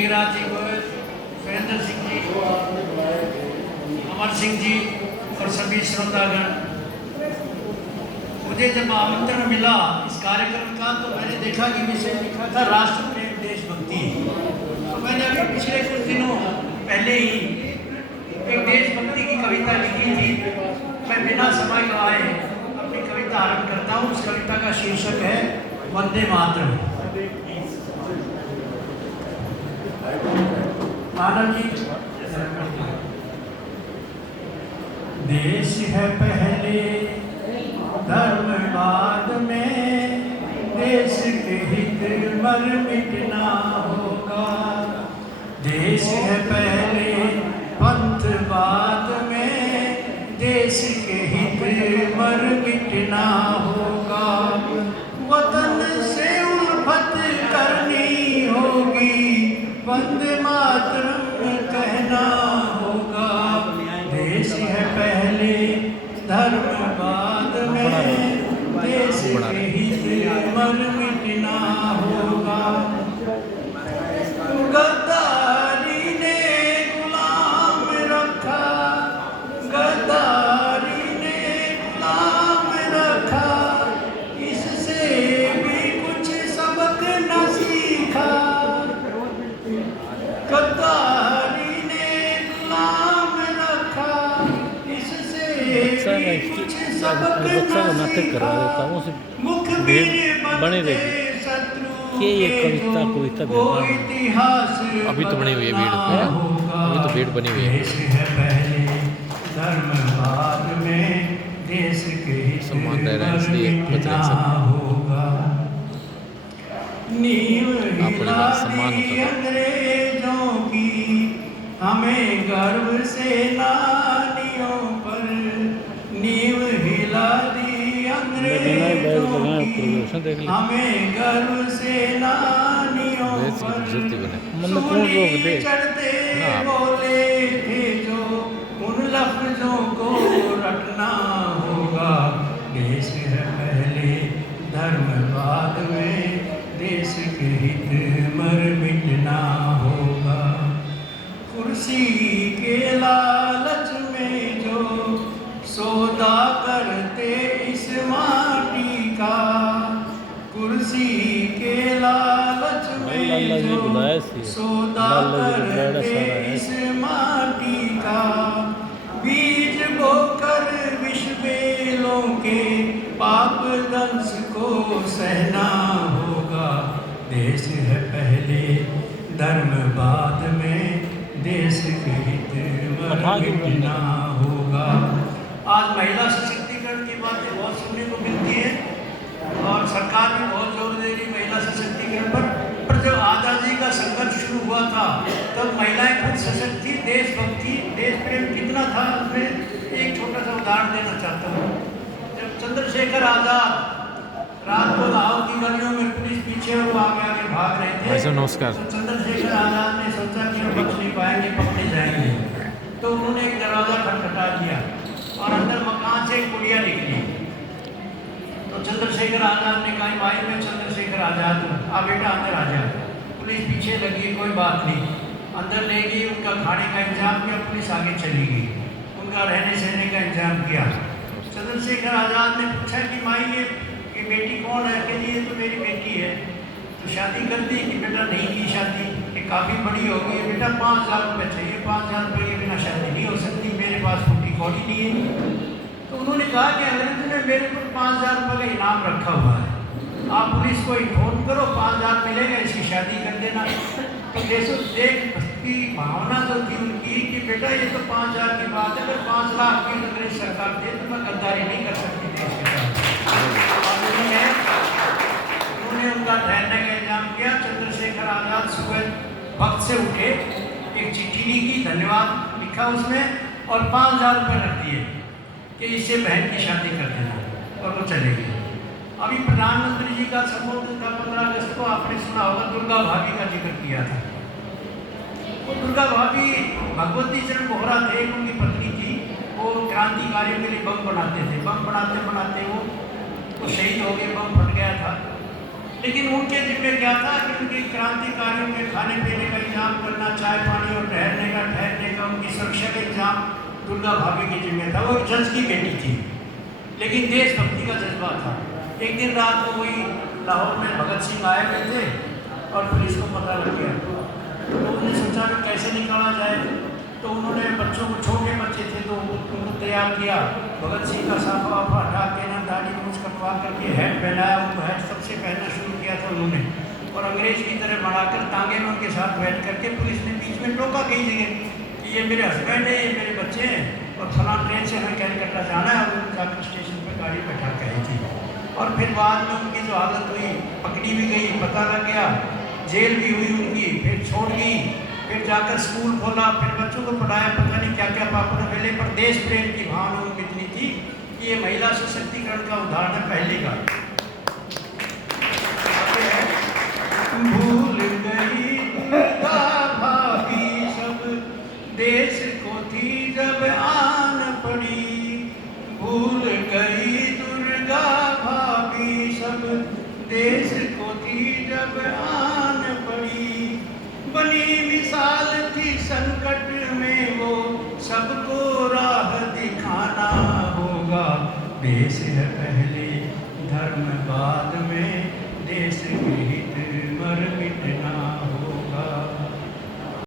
मेघराज जी, गोयल, सुरेंद्र सिंह जी, अमर सिंह जी और सभी श्रोतागण, मुझे जब आमंत्रण मिला इस कार्यक्रम का तो मैंने देखा कि विषय लिखा था राष्ट्र प्रेम देशभक्ति। तो मैंने अभी पिछले कुछ दिनों पहले ही एक देशभक्ति की कविता लिखी थी। मैं बिना समय गवाए अपनी कविता आरंभ करता हूँ। उस कविता का शीर्षक है वंदे मातरम। मानव जी, देश है पहले धर्म बाद में, देश के हित मर मिटना होगा। देश है पहले पंथ बाद में, देश के हित मर मिटना होगा। वतन से उल्फत करनी होगी, वंदे मातरम कहना होगा। देश है पहले धर्म बाद में, देश के हित मर मिटना होगा। गद्दारी ने गुलाम रखा, गद्दारी ने गुलाम रखा, इससे भी कुछ सबक न सीखा। गद्दारी ने गुलाम रखा, इससे कुछ सबक न सीखा। मुखबिर बने रहे कि ये कविता इतिहास अभी तो बनी हुई है भीड़, अभी तो भीड़ बनी हुई है। देश है पहले धर्म बाद में, देश के हित सम्मान रह रहा है इसलिए बच रहे मिटना सब। होगा। नींव आपको हिला सम्मान दी होता है। अंग्रेजों की, हमें गर्व से नानियों पर। नींव हिला दी अंग्रेजों की, हमें गर्व से नानियों पर। सूली चढ़ते बोले थे जो, उन लफ्जों को रटना होगा। देश है पहले धर्म बाद में, देश के हित मर मिटना होगा। कुर्सी के लालच में जो सौदा करते इस माटी का, कुर्सी के लालच में जो सौदा करते इस माटी का, बीज बोकर विष बेलों के पाप दंश को सहना होगा। देश है पहले धर्म बाद में, देश के हित मर मिटना होगा। आज महिला सशक्तिकरण की बातें बहुत सुनने को मिलती है और सरकार भी बहुत जोर दे रही महिला सशक्तिकरण पर जब आज़ादी का संघर्ष शुरू हुआ था तब महिलाएं खुद सशक्त थी। देशभक्ति, देश प्रेम कितना था उसमें एक छोटा सा उदाहरण देना चाहता हूँ। जब चंद्रशेखर आज़ाद रात को लाहौर की गलियों में पुलिस पीछे और वो आगे भाग रहे थे, नमस्कार। तो चंद्रशेखर आज़ाद ने सोचा कि हम बच नहीं पाएंगे, पकड़े जाएंगे। तो उन्होंने एक दरवाज़ा खटखटा दिया और अंदर मकान से एक गुड़िया निकली। तो चंद्रशेखर आज़ाद ने कहा, भाई मैं चंद्रशेखर आज़ाद हूँ, आप बेटा अंदर आ जाओ। पुलिस पीछे लगी, कोई बात नहीं, अंदर ले गई, उनका खाने का इंतजाम किया, पुलिस आगे चली गई, उनका रहने सहने का इंतजाम किया। चंद्रशेखर आज़ाद ने पूछा कि माई ये बेटी कौन है? कि ये तो मेरी बेटी है। तो शादी कर दी कि बेटा नहीं की शादी, ये काफ़ी बड़ी हो गई, बेटा 5,000 रुपये चाहिए, 5,000 रुपये के बिना शादी नहीं हो सकती, मेरे पास फूटी कौड़ी नहीं है। तो उन्होंने कहा कि अंग्रेजों ने मेरे को 5,000 रुपये का इनाम रखा हुआ है, आप पुलिस को इन्फॉर्म करो, 5,000 मिलेगा, इसकी शादी कर देना। तो देशभक्ति भावना जो थी उनकी कि बेटा ये तो 5,000 की बात है, अगर 5 लाख की अंग्रेज सरकार दे तो मैं गद्दारी नहीं कर सकती देश के साथ। उन्होंने उनका ठहरने का इंतजाम किया। चंद्रशेखर आज़ाद सुबह वक्त से उठे, एक चिट्ठी लिखी, धन्यवाद लिखा उसमें और 5,000 रुपये रख दिए कि इससे बहन की शादी कर देना, और वो चले गए। अभी प्रधानमंत्री जी का संबोधन था 15 अगस्त को, आपने सुना होगा, दुर्गा भाभी का जिक्र किया था। वो दुर्गा भाभी भगवती चरण बोहरा थे, उनकी पत्नी थी, वो क्रांतिकारियों के लिए बम बनाते थे। बम बनाते बनाते वो शहीद हो गए, बम फट गया था। लेकिन उनके जिम्मे क्या था कि उनकी क्रांतिकारियों के खाने पीने का इंतजाम करना, चाय पानी और ठहरने का उनकी सुरक्षा का इंतजाम दुर्गा भाभी के जिम्मे था। वो एक जज की बेटी थी, लेकिन देशभक्ति का जज्बा था। एक दिन रात को वही लाहौर में भगत सिंह आए हुए थे और पुलिस को पता लग गया, तो उन्होंने सोचा कि कैसे निकाला जाए। तो उन्होंने बच्चों को, छोटे बच्चे थे तो उनको तैयार किया, भगत सिंह का साफा वाफा हटा के ना दाढ़ी मूछ कटवा करके हैट पहनाया, उनको हैट सबसे पहनना शुरू किया था उन्होंने, और अंग्रेज की तरह बढ़ाकर टांगे में उनके साथ बैठ करके पुलिस ने बीच में टोका कई जगह कि ये मेरे हस्बैंड है, ये मेरे बच्चे हैं और फलां ट्रेन से हमें कैलकटा जाना है, और उनको जाकर स्टेशन पर गाड़ी बैठा कही थी। और फिर बाद में उनकी जो हालत हुई, पकड़ी भी गई, पता लग गया, जेल भी हुई उनकी, फिर छोड़ गई, फिर जाकर स्कूल खोला, फिर बच्चों को पढ़ाया, पता नहीं क्या क्या पापड़ बेले, पर देश प्रेम की भावना उनकी इतनी थी कि ये महिला सशक्तिकरण का उदाहरण है पहले का। भूल गई दुर्गा भाभी सब देश को थी जब आन पड़ी, भूल गई दुर्गा भाभी सब देश को थी जब आन पड़ी, बनी मिसाल थी संकट में वो सबको राह दिखाना होगा, देश है पहले धर्म बाद में, देश के हित मर मिटना होगा।